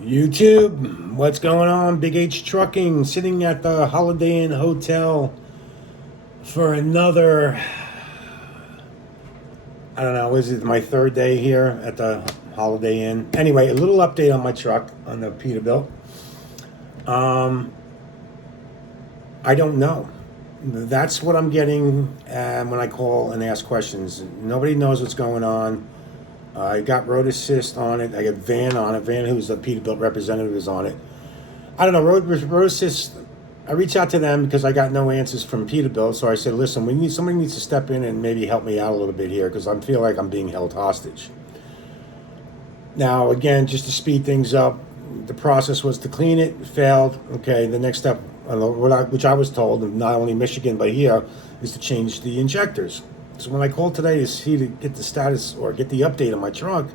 YouTube, what's going on? BigH Trucking, sitting at the Holiday Inn Hotel for another, I don't know, is it my third day here at the Holiday Inn? Anyway, a little update on my truck, on the Peterbilt. I don't know. That's what I'm getting when I call and ask questions. Nobody knows what's going on. I got road assist on it. I got Van on it. Van, who's the Peterbilt representative, is on it. I don't know. Road assist. I reached out to them because I got no answers from Peterbilt. So I said, "Listen, somebody needs to step in and maybe help me out a little bit here because I feel like I'm being held hostage." Now, again, just to speed things up, the process was to clean it. Failed. Okay. The next step, which I was told, not only Michigan but here, is to change the injectors. So when I called today to see to get the status or get the update on my truck,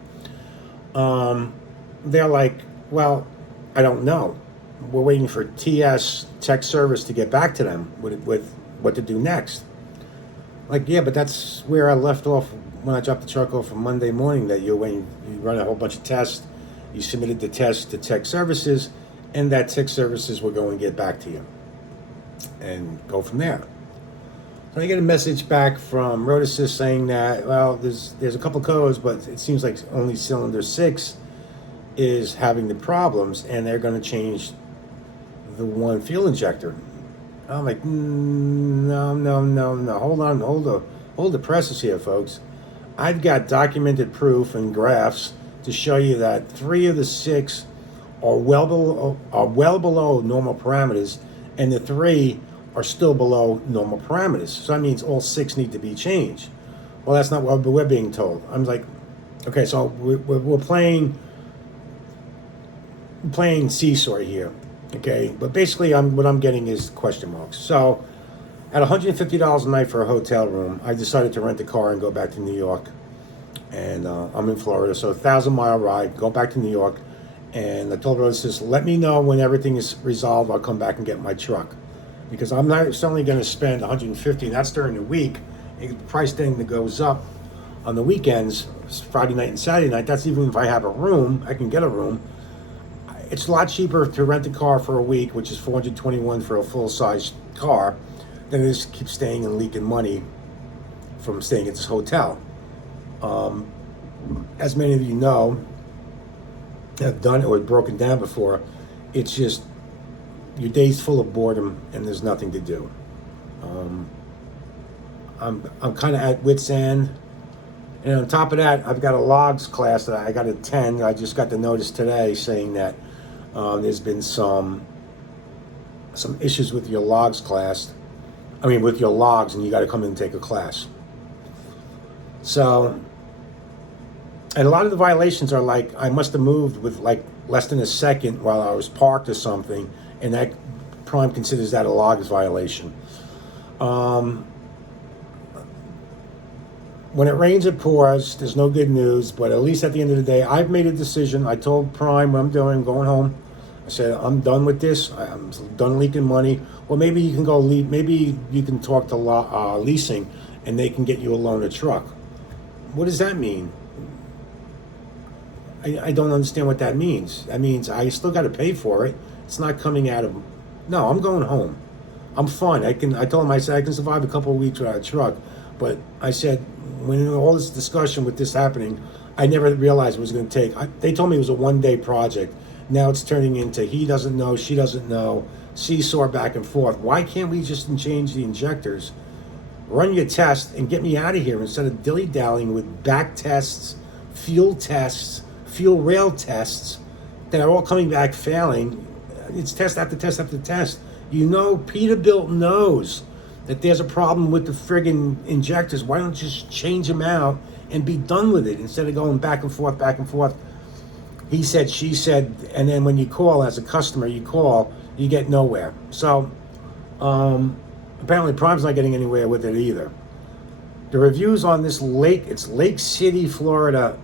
they're like, "Well, I don't know. We're waiting for TS Tech Service to get back to them with what to do next." Like, yeah, but that's where I left off when I dropped the truck off on Monday morning. That you run a whole bunch of tests, you submitted the test to Tech Services, and that Tech Services will go and get back to you and go from there. So I get a message back from Road Assist saying that, well, there's a couple codes, but it seems like only cylinder 6 is having the problems, and they're going to change the one fuel injector. I'm like, no. Hold the presses here, folks. I've got documented proof and graphs to show you that 3 of the 6 are well below normal parameters, and the 3 are still below normal parameters. So that means all 6 need to be changed. Well, that's not what we're being told. I'm like, okay, so we're playing seesaw here, okay? But basically, what I'm getting is question marks. So at $150 a night for a hotel room, I decided to rent a car and go back to New York. And I'm in Florida, so 1,000-mile ride, go back to New York. And I told Rose, says, let me know when everything is resolved. I'll come back and get my truck. Because I'm not only going to spend $150, and that's during the week. The price then goes up on the weekends, Friday night and Saturday night. That's even if I have a room, I can get a room. It's a lot cheaper to rent a car for a week, which is $421 for a full-size car, than it is to keep staying and leaking money from staying at this hotel. As many of you know, have done it or broken down before, it's just your day's full of boredom and there's nothing to do. I'm kind of at wit's end, and on top of that, I've got a logs class that I got to attend. I just got the notice today saying that there's been some issues with your logs class. I mean, with your logs, and you got to come in and take a class. So, and a lot of the violations are like, I must have moved with like less than a second while I was parked or something, and that Prime considers that a logs violation. When it rains, it pours. There's no good news, but at least at the end of the day, I've made a decision. I told Prime what I'm doing, going home. I said, I'm done with this. I'm done leaking money. Well, maybe you can go maybe you can talk to leasing, and they can get you a loan a truck. What does that mean? I don't understand what that means. That means I still got to pay for it. It's not coming out of. No, I'm going home. I'm fine. I told him, I said I can survive a couple of weeks without a truck. But I said, when all this discussion with this happening, I never realized it was going to take. They told me it was a one-day project. Now it's turning into he doesn't know, she doesn't know, seesaw back and forth. Why can't we just change the injectors, run your test, and get me out of here instead of dilly-dallying with back tests, fuel rail tests that are all coming back failing? It's test after test after test. You know, Peterbilt knows that there's a problem with the friggin' injectors. Why don't you just change them out and be done with it instead of going back and forth, back and forth? He said, she said, and then when you call as a customer, you get nowhere. So apparently Prime's not getting anywhere with it either. The reviews on this it's Lake City, Florida,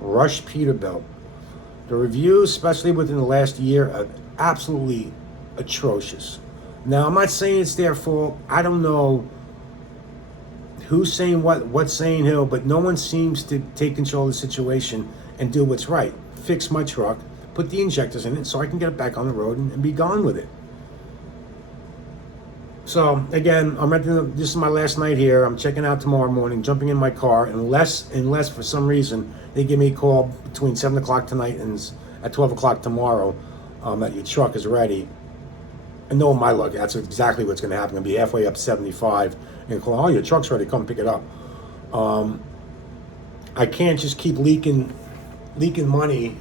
Rush Peterbilt. The reviews, especially within the last year, are absolutely atrocious. Now, I'm not saying it's their fault. I don't know who's saying what's saying who, but no one seems to take control of the situation and do what's right. Fix my truck, put the injectors in it so I can get it back on the road and be gone with it. So again, I'm renting. This is my last night here. I'm checking out tomorrow morning, jumping in my car, unless for some reason they give me a call between 7 o'clock tonight and at 12 o'clock tomorrow that your truck is ready. And knowing my luck, that's exactly what's going to happen. I'll be halfway up 75 and call, oh, your truck's ready, come pick it up. I can't just keep leaking money,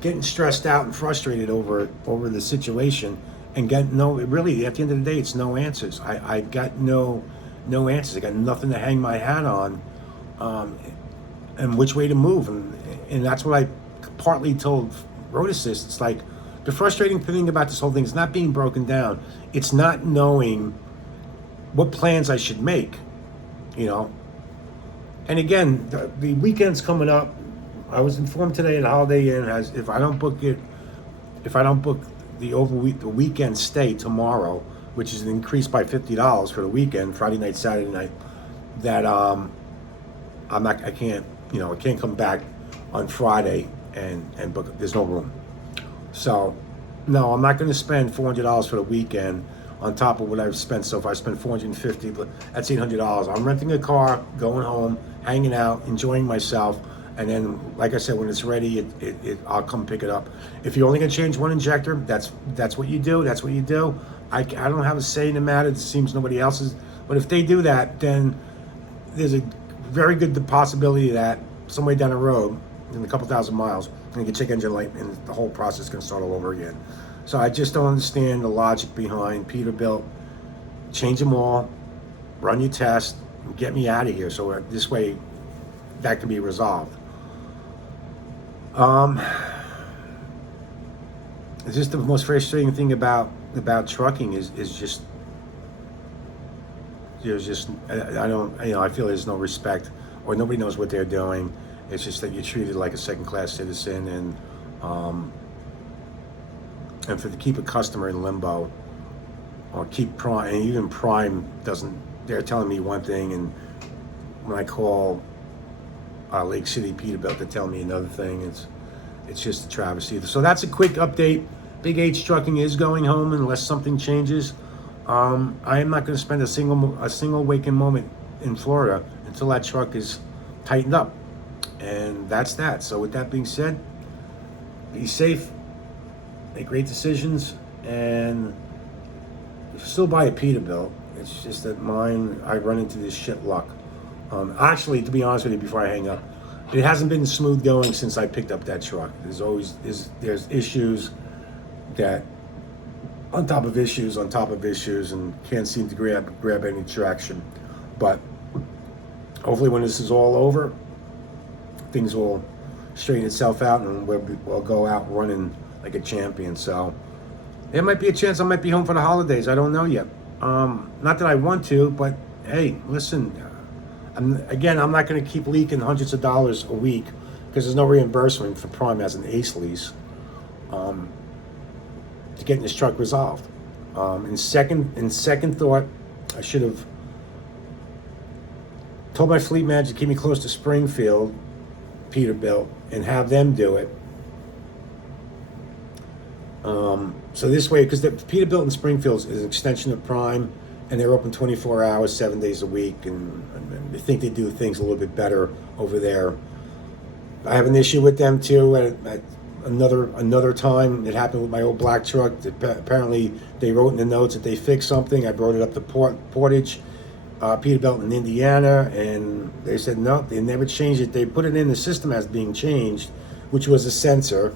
getting stressed out and frustrated over the situation, and get really at the end of the day, it's no answers. I got no answers. I got nothing to hang my hat on, and which way to move, and that's what I partly told Road Assist. It's like the frustrating thing about this whole thing is not being broken down. It's not knowing what plans I should make, And again, the weekend's coming up. I was informed today at Holiday Inn if I don't book the weekend stay tomorrow, which is an increase by $50 for the weekend, Friday night, Saturday night, that I can't come back on Friday and book. There's no room. So no, I'm not going to spend $400 for the weekend on top of what I've spent so far. I spent $450, but that's $800. I'm renting a car, going home, hanging out, enjoying myself. And then, like I said, when it's ready, I'll come pick it up. If you're only going to change one injector, that's what you do. That's what you do. I don't have a say in the matter. It seems nobody else's. But if they do that, then there's a very good possibility that somewhere down the road, in a couple thousand miles, and you can check engine light, and the whole process is going to start all over again. So I just don't understand the logic behind Peterbilt. Change them all, run your test, and get me out of here. So this way, that can be resolved. It's just the most frustrating thing about trucking is just I feel there's no respect, or nobody knows what they're doing. It's just that you're treated like a second-class citizen, and to keep a customer in limbo, or keep Prime, and even Prime doesn't. They're telling me one thing, and when I call Lake City Peterbilt, they tell me another thing. It's just a travesty. So that's a quick update. BigH Trucking is going home unless something changes. I am not going to spend a single waking moment in Florida until that truck is tightened up, and that's that. So with that being said, be safe, make great decisions, and still buy a Peterbilt. It's just that mine, I run into this shit luck. Actually, to be honest with you, before I hang up, it hasn't been smooth going since I picked up that truck. There's issues that on top of issues, and can't seem to grab any traction. But hopefully, when this is all over, things will straighten itself out, and we'll go out running like a champion. So there might be a chance I might be home for the holidays. I don't know yet. Not that I want to, but hey, listen. I'm not going to keep leaking hundreds of dollars a week because there's no reimbursement for Prime as an ACE lease to getting this truck resolved. In second thought, I should have told my fleet manager to keep me close to Springfield, Peterbilt, and have them do it. So this way, because the Peterbilt in Springfield is an extension of Prime, and they're open 24 hours, 7 days a week, and I think they do things a little bit better over there. I have an issue with them too. At another time, it happened with my old black truck. Apparently, they wrote in the notes that they fixed something. I brought it up to Portage, Peterbilt in Indiana, and they said no, they never changed it. They put it in the system as being changed, which was a sensor,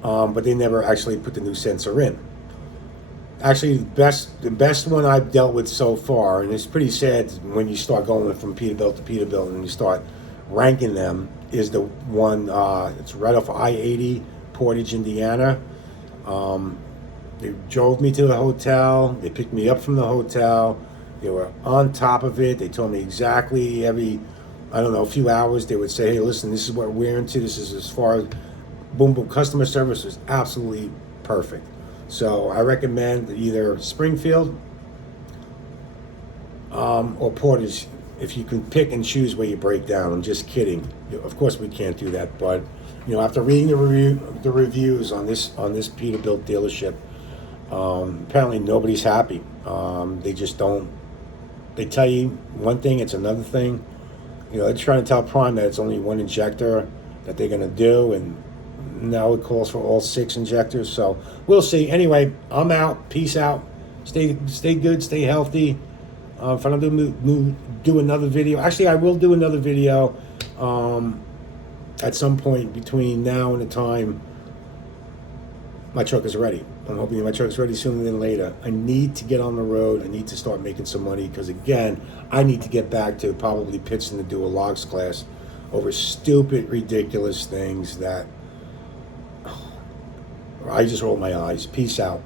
but they never actually put the new sensor in. Actually, the best one I've dealt with so far, and it's pretty sad when you start going from Peterbilt to Peterbilt and you start ranking them, is the one, it's right off I-80, Portage, Indiana. They drove me to the hotel. They picked me up from the hotel. They were on top of it. They told me exactly every, a few hours, they would say, hey, listen, this is what we're into. This is as far as, boom. Customer service was absolutely perfect. So I recommend either Springfield or Portage if you can pick and choose where you break down. I'm just kidding. Of course we can't do that, but You know, after reading the reviews on this Peterbilt dealership, apparently nobody's happy. They just don't. They tell you one thing, it's another thing. You know, they're trying to tell Prime that it's only one injector that they're going to do, and now it calls for all 6 injectors. So we'll see. Anyway, I'm out. Peace out. Stay good. Stay healthy. If I don't do another video, actually, I will do another video at some point between now and the time my truck is ready. I'm hoping that my truck is ready sooner than later. I need to get on the road. I need to start making some money because, again, I need to get back to probably pitching to do a logs class over stupid, ridiculous things that I just roll my eyes. Peace out.